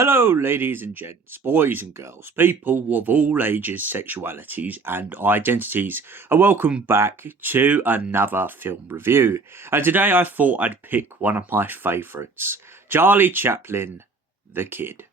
Hello, ladies and gents, boys and girls, people of all ages, sexualities, and identities, and welcome back to another film review. And today I thought I'd pick one of my favourites, Charlie Chaplin, The Kid.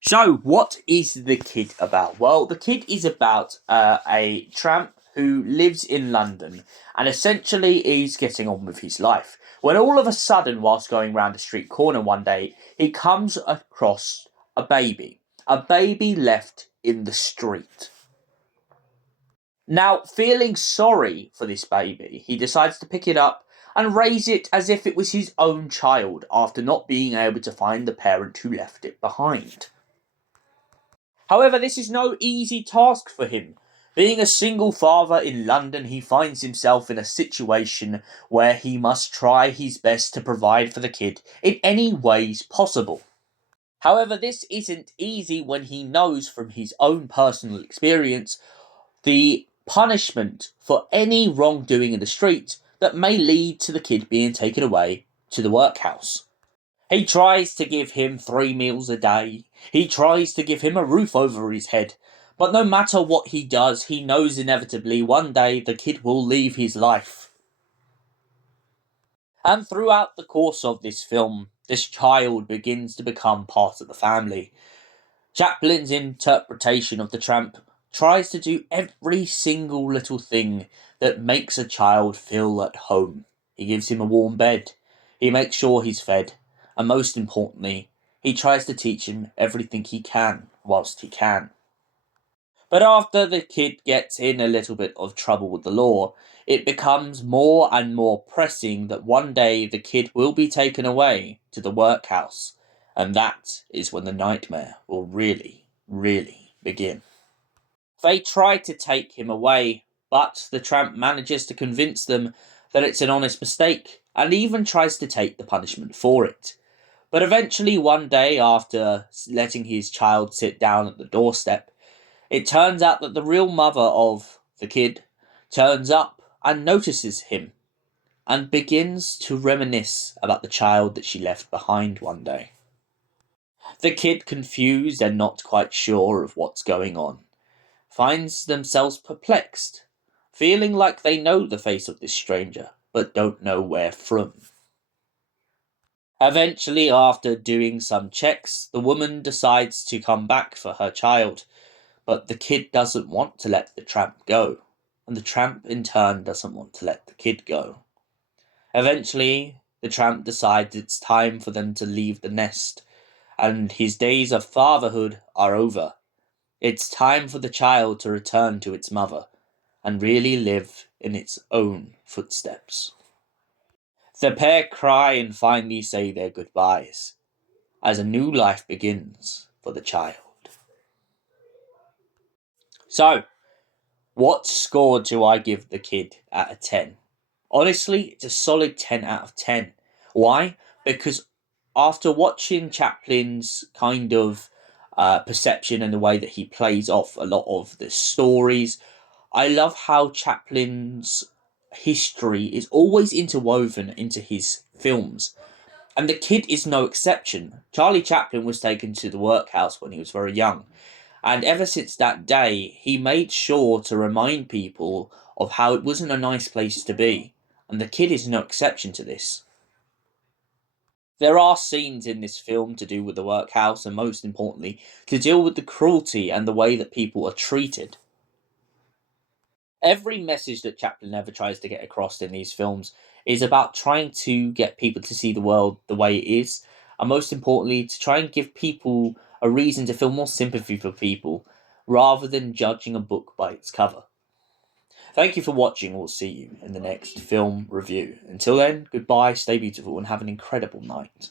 So, what is The Kid about? Well, The Kid is about a tramp who lives in London and essentially is getting on with his life. When all of a sudden, whilst going round a street corner one day, he comes across a baby left in the street. Now, feeling sorry for this baby, he decides to pick it up and raise it as if it was his own child after not being able to find the parent who left it behind. However, this is no easy task for him. Being a single father in London, he finds himself in a situation where he must try his best to provide for the kid in any ways possible. However, this isn't easy when he knows from his own personal experience the punishment for any wrongdoing in the street that may lead to the kid being taken away to the workhouse. He tries to give him 3 meals a day. He tries to give him a roof over his head. But no matter what he does, he knows inevitably one day the kid will leave his life. And throughout the course of this film, this child begins to become part of the family. Chaplin's interpretation of the tramp tries to do every single little thing that makes a child feel at home. He gives him a warm bed. He makes sure he's fed. And most importantly, he tries to teach him everything he can whilst he can. But after the kid gets in a little bit of trouble with the law, it becomes more and more pressing that one day the kid will be taken away to the workhouse. And that is when the nightmare will really begin. They try to take him away, but the tramp manages to convince them that it's an honest mistake and even tries to take the punishment for it. But eventually one day, after letting his child sit down at the doorstep, it turns out that the real mother of the kid turns up and notices him and begins to reminisce about the child that she left behind one day. The kid, confused and not quite sure of what's going on, finds themselves perplexed, feeling like they know the face of this stranger, but don't know where from. Eventually, after doing some checks, the woman decides to come back for her child, but the kid doesn't want to let the tramp go, and the tramp in turn doesn't want to let the kid go. Eventually, the tramp decides it's time for them to leave the nest, and his days of fatherhood are over. It's time for the child to return to its mother, and really live in its own footsteps. The pair cry and finally say their goodbyes, as a new life begins for the child. So, what score do I give The Kid out of 10? Honestly, it's a solid 10 out of 10. Why? Because after watching Chaplin's kind of perception and the way that he plays off a lot of the stories, I love how Chaplin's history is always interwoven into his films. And The Kid is no exception. Charlie Chaplin was taken to the workhouse when he was very young. And ever since that day, he made sure to remind people of how it wasn't a nice place to be. And The Kid is no exception to this. There are scenes in this film to do with the workhouse and most importantly, to deal with the cruelty and the way that people are treated. Every message that Chaplin ever tries to get across in these films is about trying to get people to see the world the way it is, and most importantly, to try and give people a reason to feel more sympathy for people, rather than judging a book by its cover. Thank you for watching. We'll see you in the next film review. Until then, goodbye, stay beautiful, and have an incredible night.